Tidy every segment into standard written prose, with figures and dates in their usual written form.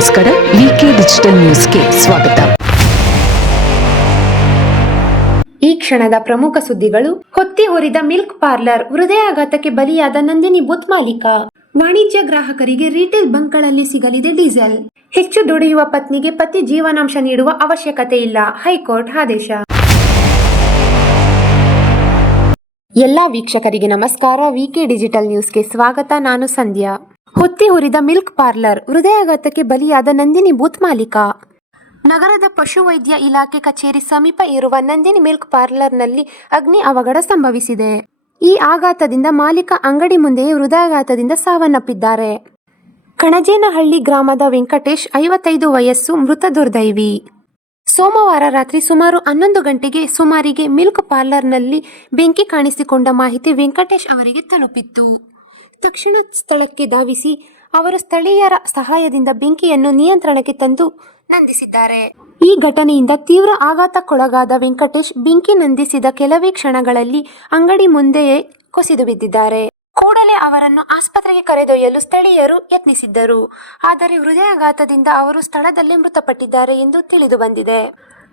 ನಮಸ್ಕಾರ. ವಿಕೆ ಡಿಜಿಟಲ್ ನ್ಯೂಸ್ಗೆ ಸ್ವಾಗತ. ಈ ಕ್ಷಣದ ಪ್ರಮುಖ ಸುದ್ದಿಗಳು. ಹೊತ್ತಿ ಉರಿದ ಮಿಲ್ಕ್ ಪಾರ್ಲರ್, ಹೃದಯಾಘಾತಕ್ಕೆ ಬಲಿಯಾದ ನಂದಿನಿ ಬೂತ್ ಮಾಲೀಕ. ವಾಣಿಜ್ಯ ಗ್ರಾಹಕರಿಗೆ ರಿಟೇಲ್ ಬಂಕ್ಗಳಲ್ಲಿ ಸಿಗಲಿದೆ ಡೀಸೆಲ್. ಹೆಚ್ಚು ದುಡಿಯುವ ಪತ್ನಿಗೆ ಪತಿ ಜೀವನಾಂಶ ನೀಡುವ ಅವಶ್ಯಕತೆ ಇಲ್ಲ, ಹೈಕೋರ್ಟ್ ಆದೇಶ. ಎಲ್ಲಾ ವೀಕ್ಷಕರಿಗೆ ನಮಸ್ಕಾರ. ವಿಕೆ ಡಿಜಿಟಲ್ ನ್ಯೂಸ್ಗೆ ಸ್ವಾಗತ. ನಾನು ಸಂಧ್ಯಾ. ಹೊತ್ತಿ ಉರಿದ ಮಿಲ್ಕ್ ಪಾರ್ಲರ್, ಹೃದಯಾಘಾತಕ್ಕೆ ಬಲಿಯಾದ ನಂದಿನಿ ಬೂತ್ ಮಾಲೀಕ. ನಗರದ ಪಶುವೈದ್ಯ ಇಲಾಖೆ ಕಚೇರಿ ಸಮೀಪ ಇರುವ ನಂದಿನಿ ಮಿಲ್ಕ್ ಪಾರ್ಲರ್ನಲ್ಲಿ ಅಗ್ನಿ ಅವಘಡ ಸಂಭವಿಸಿದೆ. ಈ ಆಘಾತದಿಂದ ಮಾಲೀಕ ಅಂಗಡಿ ಮುಂದೆಯೇ ಹೃದಯಾಘಾತದಿಂದ ಸಾವನ್ನಪ್ಪಿದ್ದಾರೆ. ಕಣಜೇನಹಳ್ಳಿ ಗ್ರಾಮದ ವೆಂಕಟೇಶ್, 55 ವಯಸ್ಸು, ಮೃತ ದುರ್ದೈವಿ. ಸೋಮವಾರ ರಾತ್ರಿ ಸುಮಾರು 11 ಗಂಟೆಗೆ ಸುಮಾರಿಗೆ ಮಿಲ್ಕ್ ಪಾರ್ಲರ್ನಲ್ಲಿ ಬೆಂಕಿ ಕಾಣಿಸಿಕೊಂಡ ಮಾಹಿತಿ ವೆಂಕಟೇಶ್ ಅವರಿಗೆ ತಲುಪಿತ್ತು. ತಕ್ಷಣ ಸ್ಥಳಕ್ಕೆ ಧಾವಿಸಿ ಅವರು ಸ್ಥಳೀಯರ ಸಹಾಯದಿಂದ ಬೆಂಕಿಯನ್ನು ನಿಯಂತ್ರಣಕ್ಕೆ ತಂದು ನಂದಿಸಿದ್ದಾರೆ. ಈ ಘಟನೆಯಿಂದ ತೀವ್ರ ಆಘಾತಕ್ಕೊಳಗಾದ ವೆಂಕಟೇಶ್ ಬೆಂಕಿ ನಂದಿಸಿದ ಕೆಲವೇ ಕ್ಷಣಗಳಲ್ಲಿ ಅಂಗಡಿ ಮುಂದೆಯೇ ಕುಸಿದು ಬಿದ್ದಿದ್ದಾರೆ. ಕೂಡಲೇ ಅವರನ್ನು ಆಸ್ಪತ್ರೆಗೆ ಕರೆದೊಯ್ಯಲು ಸ್ಥಳೀಯರು ಯತ್ನಿಸಿದ್ದರು. ಆದರೆ ಹೃದಯಾಘಾತದಿಂದ ಅವರು ಸ್ಥಳದಲ್ಲೇ ಮೃತಪಟ್ಟಿದ್ದಾರೆ ಎಂದು ತಿಳಿದು ಬಂದಿದೆ.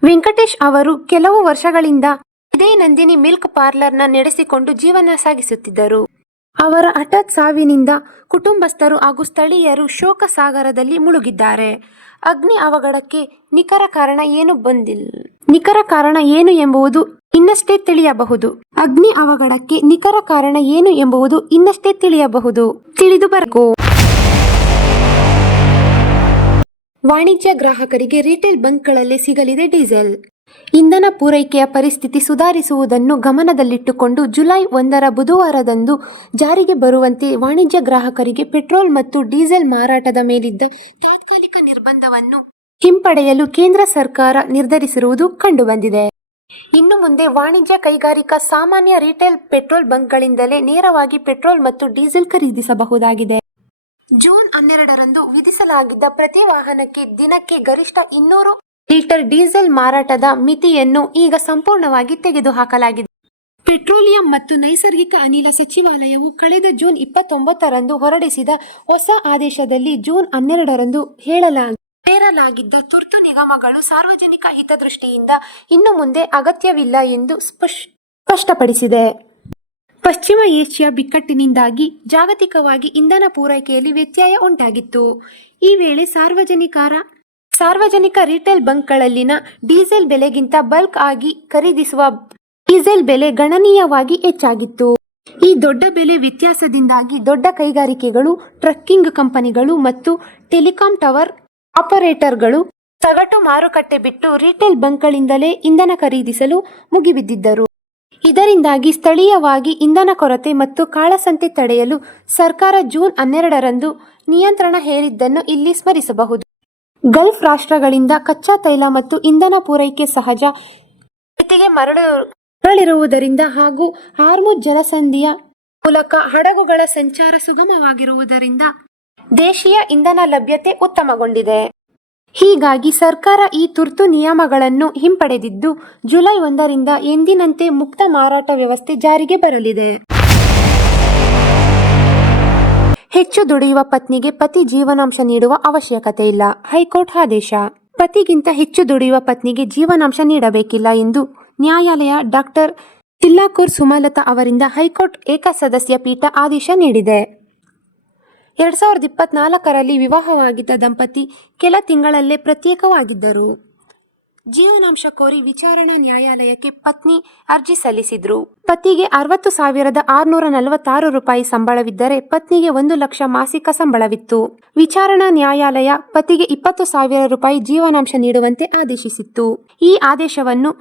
ವೆಂಕಟೇಶ್ ಅವರು ಕೆಲವು ವರ್ಷಗಳಿಂದ ಇದೇ ನಂದಿನಿ ಮಿಲ್ಕ್ ಪಾರ್ಲರ್ನ ನಡೆಸಿಕೊಂಡು ಜೀವನ ಸಾಗಿಸುತ್ತಿದ್ದರು. ಅವರ ಹಠಾತ್ ಸಾವಿನಿಂದ ಕುಟುಂಬಸ್ಥರು ಹಾಗೂ ಸ್ಥಳೀಯರು ಶೋಕ ಸಾಗರದಲ್ಲಿ ಮುಳುಗಿದ್ದಾರೆ. ಅಗ್ನಿ ಅವಘಡಕ್ಕೆ ನಿಖರ ಕಾರಣ ಏನು ಎಂಬುದು ಇನ್ನಷ್ಟೇ ತಿಳಿಯಬಹುದು. ತಿಳಿದು ಬರಬೇಕು. ವಾಣಿಜ್ಯ ಗ್ರಾಹಕರಿಗೆ ರಿಟೇಲ್ ಬಂಕ್ಗಳಲ್ಲಿ ಸಿಗಲಿದೆ ಡೀಸೆಲ್. ಇಂಧನ ಪೂರೈಕೆಯ ಪರಿಸ್ಥಿತಿ ಸುಧಾರಿಸುವುದನ್ನು ಗಮನದಲ್ಲಿಟ್ಟುಕೊಂಡು ಜುಲೈ 1 ಬುಧವಾರದಂದು ಜಾರಿಗೆ ಬರುವಂತೆ ವಾಣಿಜ್ಯ ಗ್ರಾಹಕರಿಗೆ ಪೆಟ್ರೋಲ್ ಮತ್ತು ಡೀಸೆಲ್ ಮಾರಾಟದ ಮೇಲಿದ್ದ ತಾತ್ಕಾಲಿಕ ನಿರ್ಬಂಧವನ್ನು ಹಿಂಪಡೆಯಲು ಕೇಂದ್ರ ಸರ್ಕಾರ ನಿರ್ಧರಿಸಿರುವುದು ಕಂಡುಬಂದಿದೆ. ಇನ್ನು ಮುಂದೆ ವಾಣಿಜ್ಯ, ಕೈಗಾರಿಕಾ, ಸಾಮಾನ್ಯ ರಿಟೇಲ್ ಪೆಟ್ರೋಲ್ ಬಂಕ್ಗಳಿಂದಲೇ ನೇರವಾಗಿ ಪೆಟ್ರೋಲ್ ಮತ್ತು ಡೀಸೆಲ್ ಖರೀದಿಸಬಹುದಾಗಿದೆ. ಜೂನ್ 12ರಂದು ವಿಧಿಸಲಾಗಿದ್ದ ಪ್ರತಿ ವಾಹನಕ್ಕೆ ದಿನಕ್ಕೆ ಗರಿಷ್ಠ 200 ಲೀಟರ್ ಡೀಸೆಲ್ ಮಾರಾಟದ ಮಿತಿಯನ್ನು ಈಗ ಸಂಪೂರ್ಣವಾಗಿ ತೆಗೆದುಹಾಕಲಾಗಿದೆ. ಪೆಟ್ರೋಲಿಯಂ ಮತ್ತು ನೈಸರ್ಗಿಕ ಅನಿಲ ಸಚಿವಾಲಯವು ಕಳೆದ ಜೂನ್ 29ರಂದು ಹೊರಡಿಸಿದ ಹೊಸ ಆದೇಶದಲ್ಲಿ ಜೂನ್ 12ರಂದು ಹೇರಲಾಗಿದ್ದ ತುರ್ತು ನಿಗಮಗಳು ಸಾರ್ವಜನಿಕ ಹಿತದೃಷ್ಟಿಯಿಂದ ಇನ್ನು ಮುಂದೆ ಅಗತ್ಯವಿಲ್ಲ ಎಂದು ಸ್ಪಷ್ಟಪಡಿಸಿದೆ. ಪಶ್ಚಿಮ ಏಷ್ಯಾ ಬಿಕ್ಕಟ್ಟಿನಿಂದಾಗಿ ಜಾಗತಿಕವಾಗಿ ಇಂಧನ ಪೂರೈಕೆಯಲ್ಲಿ ವ್ಯತ್ಯಯ ಉಂಟಾಗಿತ್ತು. ಈ ವೇಳೆ ಸಾರ್ವಜನಿಕ ರಿಟೇಲ್ ಬಂಕ್ಗಳಲ್ಲಿನ ಡೀಸೆಲ್ ಬೆಲೆಗಿಂತ ಬಲ್ಕ್ ಆಗಿ ಖರೀದಿಸುವ ಡೀಸೆಲ್ ಬೆಲೆ ಗಣನೀಯವಾಗಿ ಹೆಚ್ಚಾಗಿತ್ತು. ಈ ದೊಡ್ಡ ಬೆಲೆ ವ್ಯತ್ಯಾಸದಿಂದಾಗಿ ದೊಡ್ಡ ಕೈಗಾರಿಕೆಗಳು, ಟ್ರಕ್ಕಿಂಗ್ ಕಂಪನಿಗಳು ಮತ್ತು ಟೆಲಿಕಾಂ ಟವರ್ ಆಪರೇಟರ್ಗಳು ಸಗಟು ಮಾರುಕಟ್ಟೆ ಬಿಟ್ಟು ರಿಟೇಲ್ ಬಂಕ್ಗಳಿಂದಲೇ ಇಂಧನ ಖರೀದಿಸಲು ಮುಗಿಬಿದ್ದಿದ್ದರು. ಇದರಿಂದಾಗಿ ಸ್ಥಳೀಯವಾಗಿ ಇಂಧನ ಕೊರತೆ ಮತ್ತು ಕಾಳಸಂತೆ ತಡೆಯಲು ಸರ್ಕಾರ ಜೂನ್ 12ರಂದು ನಿಯಂತ್ರಣ ಹೇರಿದ್ದನ್ನು ಇಲ್ಲಿ ಸ್ಮರಿಸಬಹುದು. ಗಲ್ಫ್ ರಾಷ್ಟ್ರಗಳಿಂದ ಕಚ್ಚಾ ತೈಲ ಮತ್ತು ಇಂಧನ ಪೂರೈಕೆ ಸಹಜ ಸ್ಥಿತಿಗೆ ಮರಳಿರುವುದರಿಂದ ಹಾಗೂ ಹಾರ್ಮುಜ್ ಜಲಸಂಧಿಯ ಮೂಲಕ ಹಡಗುಗಳ ಸಂಚಾರ ಸುಗಮವಾಗಿರುವುದರಿಂದ ದೇಶೀಯ ಇಂಧನ ಲಭ್ಯತೆ ಉತ್ತಮಗೊಂಡಿದೆ. ಹೀಗಾಗಿ ಸರ್ಕಾರ ಈ ತುರ್ತು ನಿಯಮಗಳನ್ನು ಹಿಂಪಡೆದಿದ್ದು ಜುಲೈ 1ರಿಂದ ಎಂದಿನಂತೆ ಮುಕ್ತ ಮಾರಾಟ ವ್ಯವಸ್ಥೆ ಜಾರಿಗೆ ಬರಲಿದೆ. ಹೆಚ್ಚು ದುಡಿಯುವ ಪತ್ನಿಗೆ ಪತಿ ಜೀವನಾಂಶ ನೀಡುವ ಅವಶ್ಯಕತೆ ಇಲ್ಲ, ಹೈಕೋರ್ಟ್ ಆದೇಶ. ಪತಿಗಿಂತ ಹೆಚ್ಚು ದುಡಿಯುವ ಪತ್ನಿಗೆ ಜೀವನಾಂಶ ನೀಡಬೇಕಿಲ್ಲ ಎಂದು ನ್ಯಾಯಾಲಯ ಡಾಕ್ಟರ್ ತಿಲ್ಲಾಕೂರ್ ಸುಮಲತಾ ಅವರಿಂದ ಹೈಕೋರ್ಟ್ ಏಕಸದಸ್ಯ ಪೀಠ ಆದೇಶ ನೀಡಿದೆ. 2024ರಲ್ಲಿ ವಿವಾಹವಾಗಿದ್ದ ದಂಪತಿ ಕೆಲ ತಿಂಗಳಲ್ಲೇ ಪ್ರತ್ಯೇಕವಾಗಿದ್ದರು. ಜೀವನಾಂಶ ಕೋರಿ ವಿಚಾರಣಾ ನ್ಯಾಯಾಲಯಕ್ಕೆ ಪತ್ನಿ ಅರ್ಜಿ ಸಲ್ಲಿಸಿದ್ರು. ಪತಿಗೆ 60,646 ರೂಪಾಯಿ ಸಂಬಳವಿದ್ದರೆ ಪತ್ನಿಗೆ 1 ಲಕ್ಷ ಮಾಸಿಕ ಸಂಬಳವಿತ್ತು. ವಿಚಾರಣಾ ನ್ಯಾಯಾಲಯ ಪತಿಗೆ 20,000 ರೂಪಾಯಿ ಜೀವನಾಂಶ ನೀಡುವಂತೆ ಆದೇಶಿಸಿತ್ತು. ಈ ಆದೇಶವನ್ನು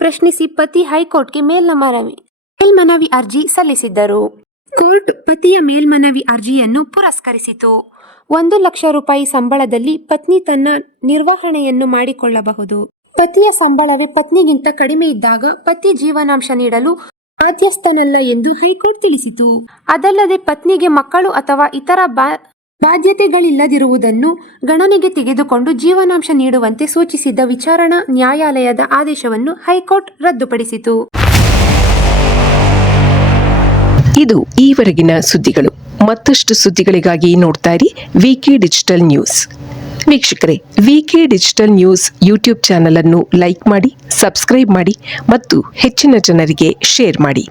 ಪ್ರಶ್ನಿಸಿ ಪತಿ ಹೈಕೋರ್ಟ್ಗೆ ಮೇಲ್ಮನವಿ ಅರ್ಜಿ ಸಲ್ಲಿಸಿದ್ದರು. ಕೋರ್ಟ್ ಪತಿಯ ಮೇಲ್ಮನವಿ ಅರ್ಜಿಯನ್ನು ಪುರಸ್ಕರಿಸಿತು. 1 ಲಕ್ಷ ರೂಪಾಯಿ ಸಂಬಳದಲ್ಲಿ ಪತ್ನಿ ತನ್ನ ನಿರ್ವಹಣೆಯನ್ನು ಮಾಡಿಕೊಳ್ಳಬಹುದು. ಪತಿಯ ಸಂಬಳವೇ ಪತ್ನಿಗಿಂತ ಕಡಿಮೆ ಇದ್ದಾಗ ಪತಿ ಜೀವನಾಂಶ ನೀಡಲು ಬಾಧ್ಯಸ್ಥನಲ್ಲ ಎಂದು ಹೈಕೋರ್ಟ್ ತಿಳಿಸಿತು. ಅದಲ್ಲದೆ ಪತ್ನಿಗೆ ಮಕ್ಕಳು ಅಥವಾ ಇತರ ಬಾಧ್ಯತೆಗಳಿಲ್ಲದಿರುವುದನ್ನು ಗಣನೆಗೆ ತೆಗೆದುಕೊಂಡು ಜೀವನಾಂಶ ನೀಡುವಂತೆ ಸೂಚಿಸಿದ್ದ ವಿಚಾರಣಾ ನ್ಯಾಯಾಲಯದ ಆದೇಶವನ್ನು ಹೈಕೋರ್ಟ್ ರದ್ದುಪಡಿಸಿತು. ಇದು ಈವರೆಗಿನ ಸುದ್ದಿಗಳು. ಮತ್ತಷ್ಟು ಸುದ್ದಿಗಳಿಗಾಗಿ ನೋಡ್ತಾ ಇರಿ ವಿಕೆ ಡಿಜಿಟಲ್ ನ್ಯೂಸ್. ವೀಕ್ಷಕರೇ, ವಿಕೆ ಡಿಜಿಟಲ್ ನ್ಯೂಸ್ ಯೂಟ್ಯೂಬ್ ಚಾನೆಲ್ ಅನ್ನು ಲೈಕ್ ಮಾಡಿ, ಸಬ್ಸ್ಕ್ರೈಬ್ ಮಾಡಿ ಮತ್ತು ಹೆಚ್ಚಿನ ಜನರಿಗೆ ಶೇರ್ ಮಾಡಿ.